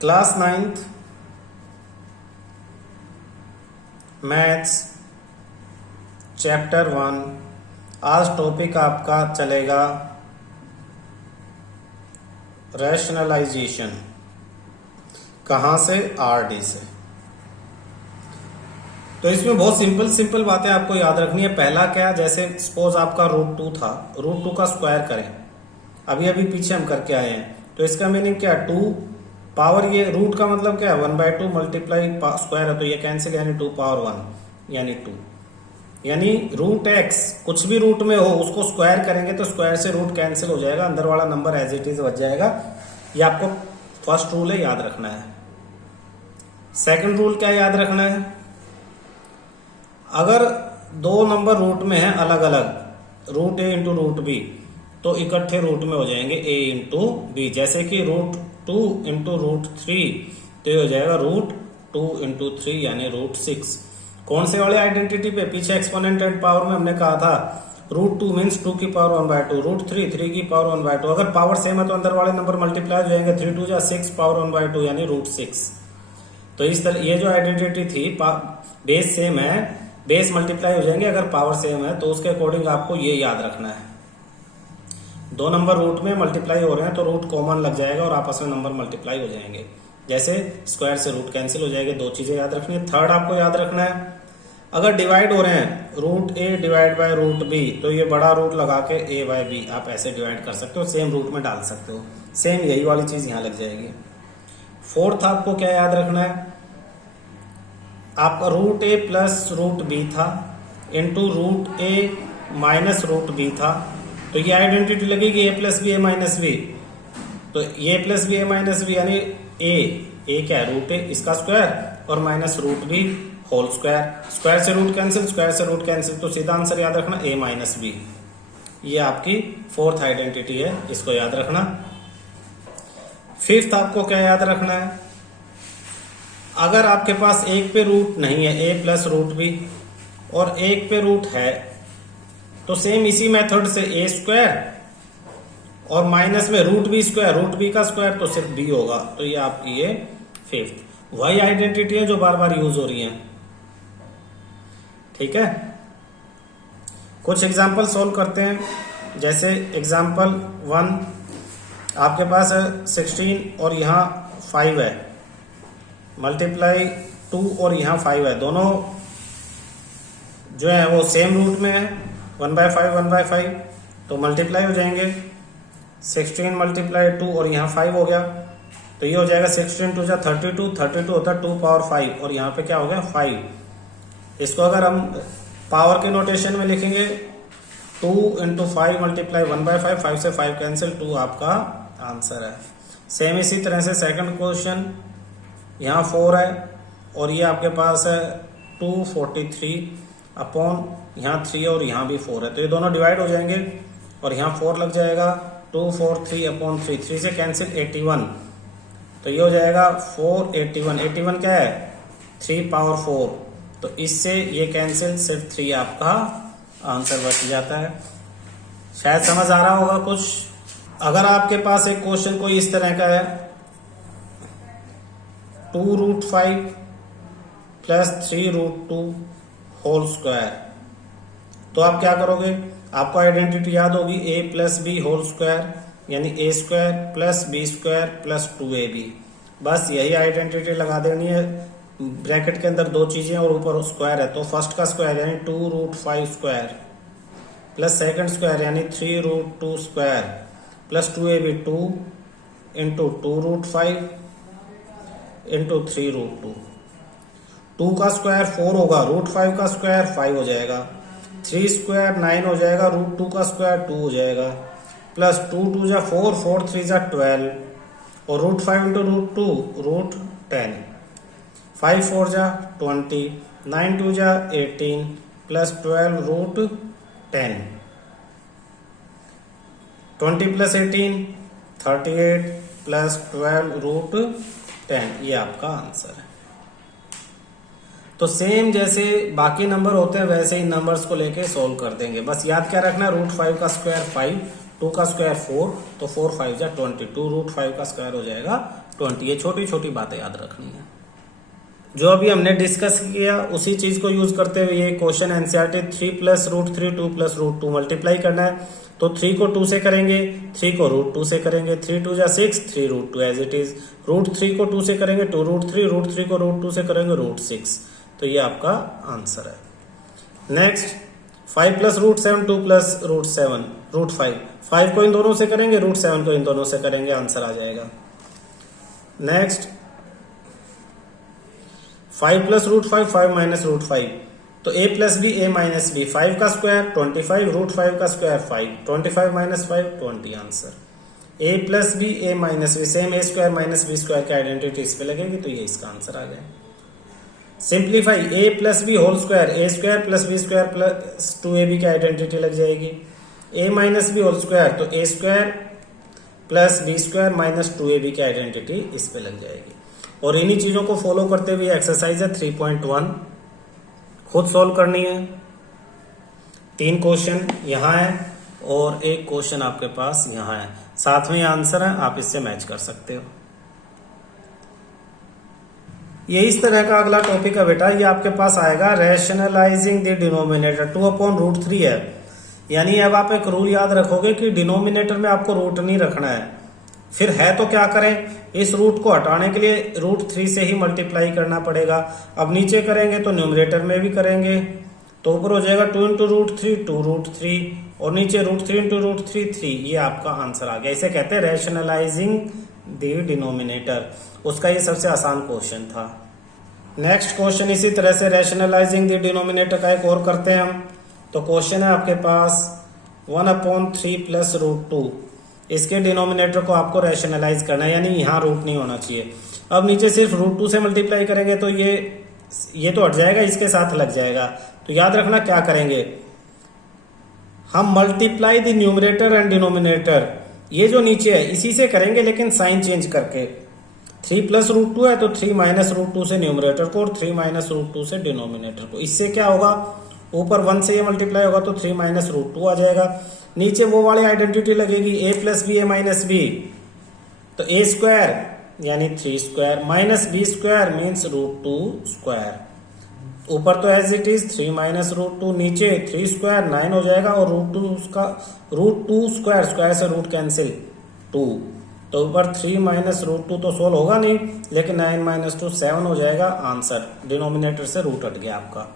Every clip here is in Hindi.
Class 9th maths chapter 1। आज टॉपिक आपका चलेगा रैशनलाइजेशन। कहाँ से? आरडी से। तो इसमें बहुत सिंपल बातें आपको याद रखनी है। पहला क्या, जैसे सपोज आपका √2 था, √2 का स्क्वायर करें। अभी पीछे हम करके आए हैं, तो इसका मीनिंग क्या है? 2 पावर, ये रूट का मतलब क्या है? 1/2 मल्टीप्लाई स्क्वायर है, तो ये कैंसिल, यानी 2 पावर 1 यानी 2, यानी √x कुछ भी रूट में हो उसको स्क्वायर करेंगे तो स्क्वायर से रूट कैंसिल हो जाएगा, अंदर वाला नंबर एज इट इज बच जाएगा। ये आपको फर्स्ट रूल है, याद रखना है। सेकंड रूल क्या याद रखना है? अगर दो नंबर रूट में है अलग अलग, √a इंटू √b, तो इकट्ठे रूट में हो जाएंगे a इंटू b। जैसे कि √2 इंटू √3, तो ये हो जाएगा √2 इंटू 3 यानी √6। कौन से वाले आइडेंटिटी पे? पीछे एक्सपोनेंट एंड पावर में हमने कहा था √2 मीन्स 2 की पावर 1/2, √3 3 की पावर 1/2। अगर पावर सेम है तो अंदर वाले नंबर मल्टीप्लाई हो जाएंगे, 3 2 6 पावर 1/2 यानी √6। तो इस तरह ये जो आइडेंटिटी थी, बेस सेम है, बेस मल्टीप्लाई हो जाएंगे। अगर पावर सेम है तो उसके अकॉर्डिंग आपको ये याद रखना है। दो नंबर रूट में मल्टीप्लाई हो रहे हैं तो रूट कॉमन लग जाएगा और आपस में नंबर मल्टीप्लाई हो जाएंगे। जैसे स्क्वायर से रूट कैंसिल हो जाएंगे। दो चीजें याद रखनी है। थर्ड आपको याद रखना है, अगर डिवाइड हो रहे हैं √a डिवाइड बाय √b, तो ये बड़ा रूट लगा के a/b आप ऐसे डिवाइड कर सकते हो, सेम रूट में डाल सकते हो। सेम यही वाली चीज यहां लग जाएगी। फोर्थ आपको क्या याद रखना है? आपका √a प्लस √b था इंटू √a माइनस √b था, तो ये आइडेंटिटी लगेगी a plus b a minus b। तो a plus b a minus b यानी a क्या है? √a इसका स्क्वायर और minus √b whole square. Square से रूट कैंसिल, स्क्वायर से रूट कैंसिल, तो सीधा आंसर याद रखना a माइनस b। ये आपकी फोर्थ आइडेंटिटी है, इसको याद रखना। फिफ्थ आपको क्या याद रखना है? अगर आपके पास एक पे रूट नहीं है a प्लस √b और एक पे रूट है, तो सेम इसी मेथड से a स्क्वायर और माइनस में √b स्क्वायर, √b का स्क्वायर तो सिर्फ b होगा। तो ये आपकी ये फिफ्थ वही आइडेंटिटी है जो बार बार यूज हो रही है। ठीक है, कुछ एग्जांपल सोल्व करते हैं। जैसे एग्जांपल 1, आपके पास है 16 और यहाँ 5 है, मल्टीप्लाई 2 और यहाँ 5 है, दोनों जो है वो सेम रूट में है, 1/5 1/5, तो मल्टीप्लाई हो जाएंगे। 16 मल्टीप्लाई 2 और यहाँ 5 हो गया, तो ये हो जाएगा 16 2 32, 32 होता है 2 पावर 5 और यहाँ पे क्या हो गया 5। इसको अगर हम पावर के नोटेशन में लिखेंगे 2 इंटू 5 मल्टीप्लाई 1/5, 5 से 5 कैंसिल, 2 आपका आंसर है। सेम इसी तरह से सेकंड क्वेश्चन, यहाँ 4 है और ये आपके पास है 243 अपॉन यहाँ 3 और यहाँ भी 4 है, तो ये दोनों डिवाइड हो जाएंगे और यहाँ 4 लग जाएगा। 243 अपॉन 3, 3 से कैंसिल 81, तो ये हो जाएगा 481। 81 क्या है? 3 पावर 4, तो इससे ये कैंसिल, सिर्फ 3 आपका आंसर बच जाता है। शायद समझ आ रहा होगा कुछ। अगर आपके पास एक क्वेश्चन कोई इस तरह का है 2√5 प्लस 3√2 होल स्क्वायर, तो आप क्या करोगे? आपको आइडेंटिटी याद होगी a plus b whole square यानी a square plus b square plus 2ab। बस यही आइडेंटिटी लगा देनी है। ब्रैकेट के अंदर दो चीजें और ऊपर स्क्वायर है, तो फर्स्ट का स्क्वायर यानी 2√5 स्क्वायर प्लस सेकंड स्क्वायर यानी 3√2 square plus 2ab, 2 into 2√5 into 3√2। 2 का स्क्वायर 4 होगा, √5 का स्क्वायर 5 हो जाएगा, 3 स्क्वायर 9 हो जाएगा, √2 का स्क्वायर 2 हो जाएगा, प्लस 2 2 जा 4, 4 3 जा 12 और √5 इंटू √2 √10, 5 4 जा 20, 9 2 जा 18 प्लस 12 √10, 20 प्लस 18 38 प्लस 12 √10। ये आपका आंसर है। तो सेम जैसे बाकी नंबर होते हैं वैसे ही नंबर्स को लेके सोल्व कर देंगे। बस याद क्या रखना है? √5 का स्क्वायर 5, 2 का स्क्वायर 4, तो 4 5 जा 20, 2 रूट 5 का स्क्वायर हो जाएगा 20। ये छोटी छोटी बातें याद रखनी है। जो अभी हमने डिस्कस किया उसी चीज को यूज करते हुए ये question NCERT 3 plus root 3 2 plus root 2 multiply करना है। तो 3 को 2 से करेंगे, 3 को रूट 2 से करेंगे, 3 2 जा 6, 3 root 2 as it is. Root 3 को 2 से करेंगे 2 रूट 3, रूट 3 को रूट 2 से करेंगे रूट 6। तो ये आपका आंसर है। Next 5 plus root 7 2 plus root 7 root 5। 5 को इन दोनों से करेंगे, रूट 7 को इन दोनों से करेंगे, आंसर आ जाएगा। Next 5 plus root 5 5 minus root 5, तो a plus b a minus b. 5 का स्क्वायर 25, रूट 5 का square 5, 25 minus 5 20 answer. a plus b a minus b, same a square minus b square की आइडेंटिटी इस पे लगेगी, तो ये इसका आंसर आ गया। Simplify a plus b whole square, a square plus b square plus 2ab की आइडेंटिटी लग जाएगी। a minus b whole square, तो a square plus b square minus 2ab की आइडेंटिटी इस पे लग जाएगी। और इन्हीं चीजों को फॉलो करते हुए एक्सरसाइज है 3.1 खुद सॉल्व करनी है। 3 क्वेश्चन यहाँ है और एक क्वेश्चन आपके पास यहाँ है, साथ में आंसर है, आप इससे मैच कर सकते हो। ये इस तरह का अगला टॉपिक है बेटा, ये आपके पास आएगा रैशनलाइजिंग द डिनोमिनेटर 2/√3 है। यानी अब आप एक रूल याद रखोगे कि डिनोमिनेटर में आपको रूट नहीं रखना है। फिर है तो क्या करें, इस रूट को हटाने के लिए रूट 3 से ही मल्टीप्लाई करना पड़ेगा। अब नीचे करेंगे तो न्यूमरेटर में भी करेंगे, तो ऊपर हो जाएगा 2 इंटू रूट 3 2 रूट 3, और नीचे रूट 3 इंटू रूट 3 3। ये आपका आंसर आ गया। इसे कहते हैं रैशनलाइजिंग द डिनोमिनेटर। उसका ये सबसे आसान क्वेश्चन था। नेक्स्ट क्वेश्चन इसी तरह से रैशनलाइजिंग द डिनोमिनेटर का एक और करते हैं हम। तो क्वेश्चन है आपके पास 1/3 प्लस रूट 2। इसके डिनोमिनेटर को आपको रैशनलाइज करना है, यानी यहाँ रूट नहीं होना चाहिए। अब नीचे सिर्फ रूट 2 से मल्टीप्लाई करेंगे तो ये तो हट जाएगा, इसके साथ लग जाएगा। तो याद रखना क्या करेंगे, हम multiply the numerator and denominator, ये जो नीचे है इसी से करेंगे, लेकिन साइन चेंज करके। 3 प्लस रूट 2 है तो 3 माइनस रूट 2 से न्यूमरेटर को और 3 माइनस रूट 2 से डिनोमिनेटर को। इससे क्या होगा, ऊपर 1 से ये मल्टीप्लाई होगा तो 3 माइनस रूट 2 आ जाएगा। नीचे वो वाली आइडेंटिटी लगेगी a plus b a minus b, तो a स्क्वायर यानी 3 square minus b square means root 2 square. ऊपर तो as it is 3 minus root 2, नीचे 3 स्क्वायर 9 हो जाएगा, और रूट 2 स्क्वायर, स्क्वायर से रूट कैंसिल 2, तो ऊपर 3 माइनस रूट 2 तो सोल्व होगा नहीं, लेकिन 9 माइनस 2 7 हो जाएगा आंसर। डिनोमिनेटर से रूट हट गया आपका।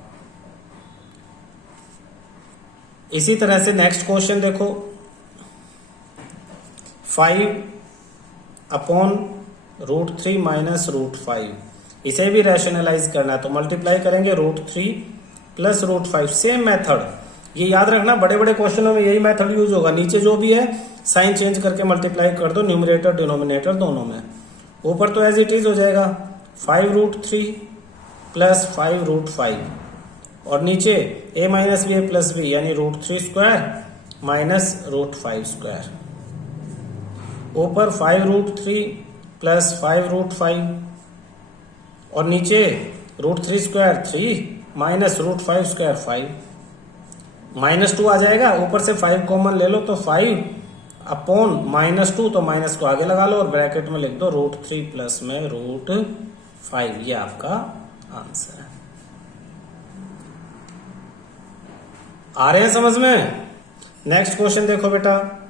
इसी तरह से नेक्स्ट क्वेश्चन देखो, 5/√3 माइनस रूट 5। इसे भी रैशनलाइज करना है, तो मल्टीप्लाई करेंगे root 3 plus root 5। Same method, ये याद रखना, बड़े बड़े क्वेश्चनों में यही मेथड यूज होगा। नीचे जो भी है साइन चेंज करके मल्टीप्लाई कर दो, न्यूमरेटर डिनोमिनेटर दोनों में। ऊपर तो एज इट इज हो जाएगा 5√3 प्लस 5√5, और नीचे a minus B a plus B यानी root 3 square minus root 5 square. ऊपर 5√3 प्लस 5√5, और नीचे root 3 square 3 minus root 5 square 5। -2 आ जाएगा, ऊपर से 5 कॉमन ले लो तो 5/-2, तो माइनस को आगे लगा लो और ब्रैकेट में लिख दो रूट 3 प्लस में रूट 5। ये आपका आंसर है। आ रहे हैं समझ में। नेक्स्ट क्वेश्चन देखो बेटा,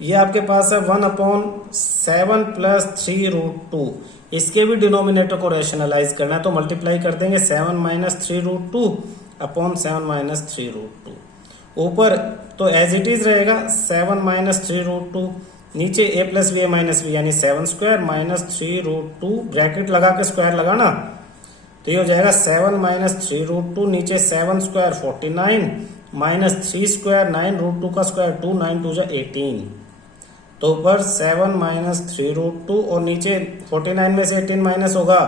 ये आपके पास है 1/7 प्लस 3√2। इसके भी डिनोमिनेटर को रैशनलाइज करना है, तो मल्टीप्लाई कर देंगे 7 माइनस 3√2 अपॉन 7 माइनस 3√2। ऊपर तो एज इट इज रहेगा 7 माइनस 3√2, नीचे a plus b a minus b यानी 7 स्क्वायर माइनस 3√2, ब्रैकेट लगा के स्क्वायर लगाना, तो ये हो जाएगा 7 माइनस 3√2, नीचे 7 स्क्वायर 49 माइनस 3 स्क्वायर 9√2 का स्क्वायर 2, 9 2 जा 18, तो ऊपर 7 माइनस 3√2 और नीचे 49 में से 18 माइनस होगा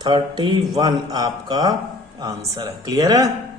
31 आपका आंसर है। क्लियर है।